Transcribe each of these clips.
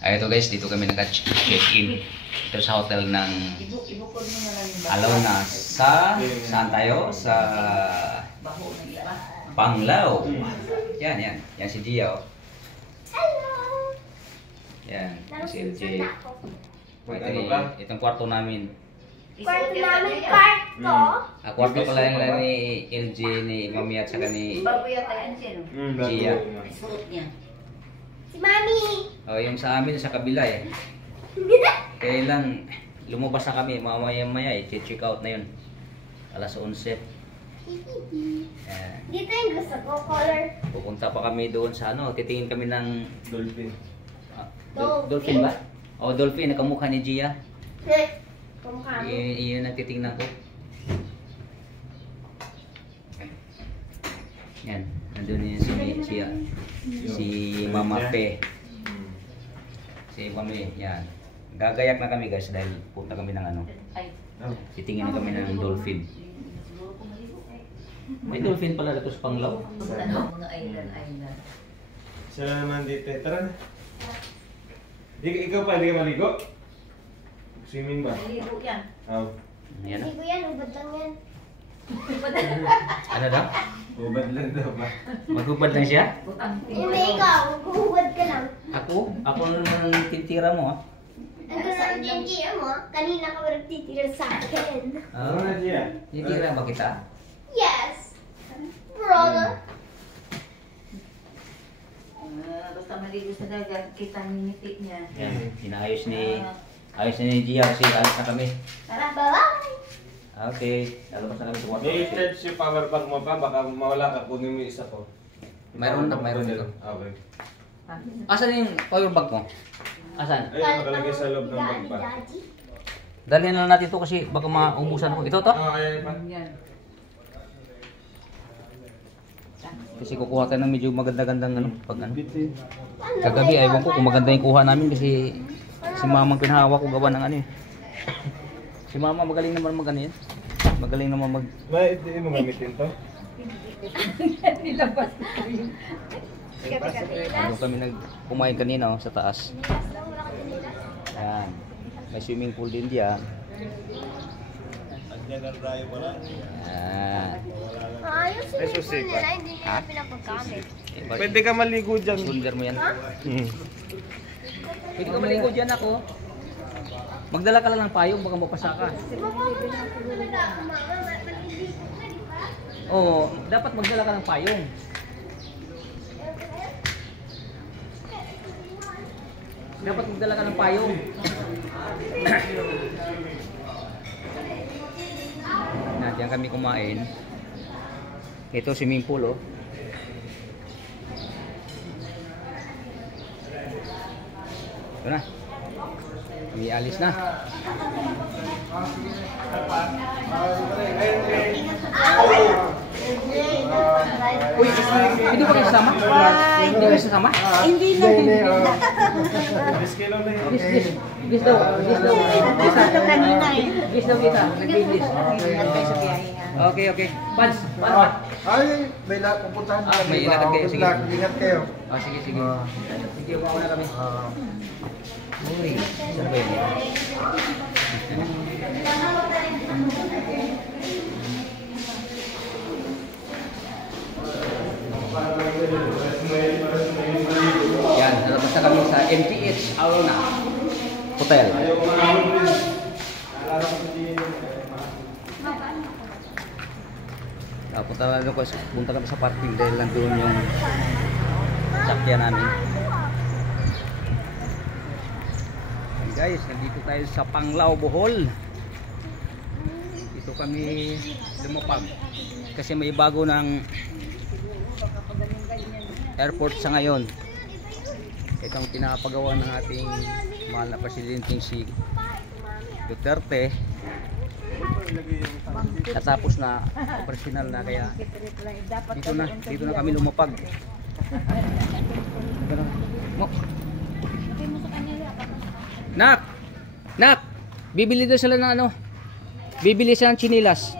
Ay, ito guys, dito kami naka-check-in. Ito sa hotel ng Alona. Saan tayo? Sa Panglao. Yan, yan. Yan si Gia. Oh. Yan, si LJ. Itong kwarto namin. Kwarto namin, kwarto. Kwarto pala yung lang ni LJ, ni Mami at saka ni Gia. Si Mami. Oh, yung sa amin sa kabila eh. Kaya lang, lumabas na kami, mamaya-maya eh, check out na yun. Alas 11. Dito yung gusto ko, color. Pupunta pa kami doon sa ano, titingin kami ng Dolphin. Dolphin ba? O, dolphin, nakamukha ni Gia. Kumukha mo. Iyon ang titingnan ko. Yan, nandun yun si Gia. Si Mama Pe. Si Mami, yan. Gagayak na kami guys dahil punta kami ng ano. Titingin na kami ng dolphin. May dolphin pala dito sa Panglao. Siya naman dito. Tara na. Ikaw pa, hindi ka maligo? Swimming ba? Maligo yan. Oo. Yan Hindi ko yan, ubad lang yan. Ano daw? Ubad lang daw ba? Maghubad lang siya? Hindi ikaw, maghuhubad ka lang. Ako? Ako naman titira mo ah. Ano na ang gingiya mo? Kanina ka ba nagtitira sa akin? Ano na Gia? Titira ba kita? Yes! Brother! Basta maligo sa dagat, kita ang ngiti niya. Yan, inaayos ni Gia kasi alis na kami. Tara, bye-bye! Okay, lalabas na kami sa kwarto. May charge yung power bank mo pa, baka mawala ka, kunin mo yung isa ko. Mayroon dito. Okay. Asan yung power bank mo? Asan? Ayun, nakalagay sa loob ng bag pa. Dalhin na lang natin ito kasi baka maubusan ko. Ito to? Ayan pa. Yan. Kasi kukuha tayo ng medyo maganda-gandang ano, pag ano. Kagabi, ewan ko kung maganda yung kuha namin kasi si mamang pinahawa ko gawa ng ano eh. Si mama magaling naman mag ano yan. Magaling naman mag... Hindi mo gamitin to? Nilabas ko yun. Ano kami kumain kanina oh, sa taas. Ayan. May swimming pool din diyan. Andiyan ang rayo wala. Ayan. Ayos Ay, yung susi nila, pa. hindi nila pinapagkamit. Pwede ka maligo dyan. Sundar mo yan. Pwede ka maligo dyan ako. Magdala ka lang ng payong baka mapasa ka. Oo, dapat magdala ka ng payong. Dapat magdala ka ng payong. Diyan kami kumain. Ito swimming pool oh. Ito na. Kami alis na. Uy, hindi ba kayo sasama? Hindi kayo sasama? Hindi na. Kilo na yun. Gis daw. Ito kanina eh. Gis daw kita. Nag-English. Ingat kayo sa biyahe nga. Okay, okay. Pads. Ay, may pupuntahan na May ilakad kayo. Sige. Ingat kayo. Sige, sige. Sige, mauna kami. Uy, saan ba yun? Yan, nalabas na kami sa MTH Alona Hotel. Punta kami sa parking dahil nandun yung sakyan namin. And guys, nandito tayo sa Panglao, Bohol. Dito kami lumapag kasi may bago ng airport sa ngayon. Itong pinapagawa ng ating mahal na presidenteng si Duterte. Natapos na, operational na, kaya dito na kami lumapag. Nak! Nak! Bibili daw sila ng ano? Bibili sila ng chinilas.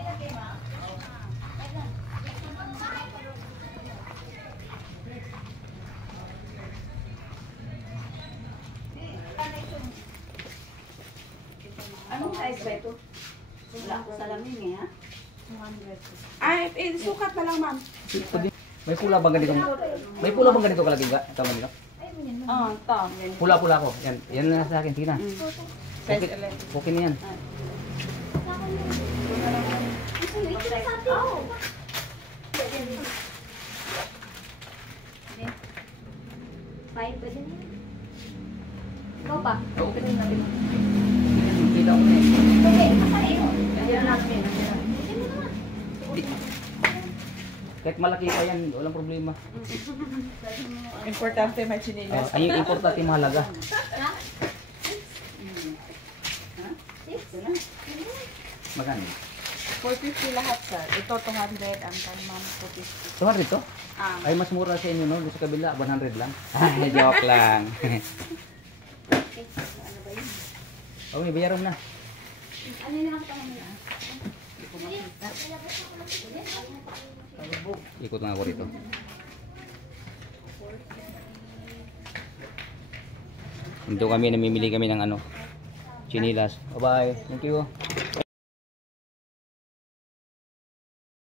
size ba ito? Wala ako salamin eh, ha? Ay, sukat na lang, ma'am. May pula bang ganito? May pula bang ganito kalaki ka? Tama nila? Oo, ito. Pula-pula ko. Yan, yan na sa akin. Sige na. Okay, okay na yan. Five ba din yan? Ikaw ba? Okay na natin. Kita ko na eh. Okay, kasali mo. Ayan natin. Kahit malaki pa yan, walang problema. Importante may chinilas. Ay, yung importante mahalaga. Magkano? 450 lahat, sir. Ito 200, ang kay ma'am 450. 200 to? Ay, mas mura sa inyo, no? Doon sa kabila, 100 lang. Ay, joke lang. Oh, may bayaran na. Ano na lang ito na? Ikot nga ako rito. Dito kami, namimili kami ng ano, chinilas. Bye-bye. Thank you.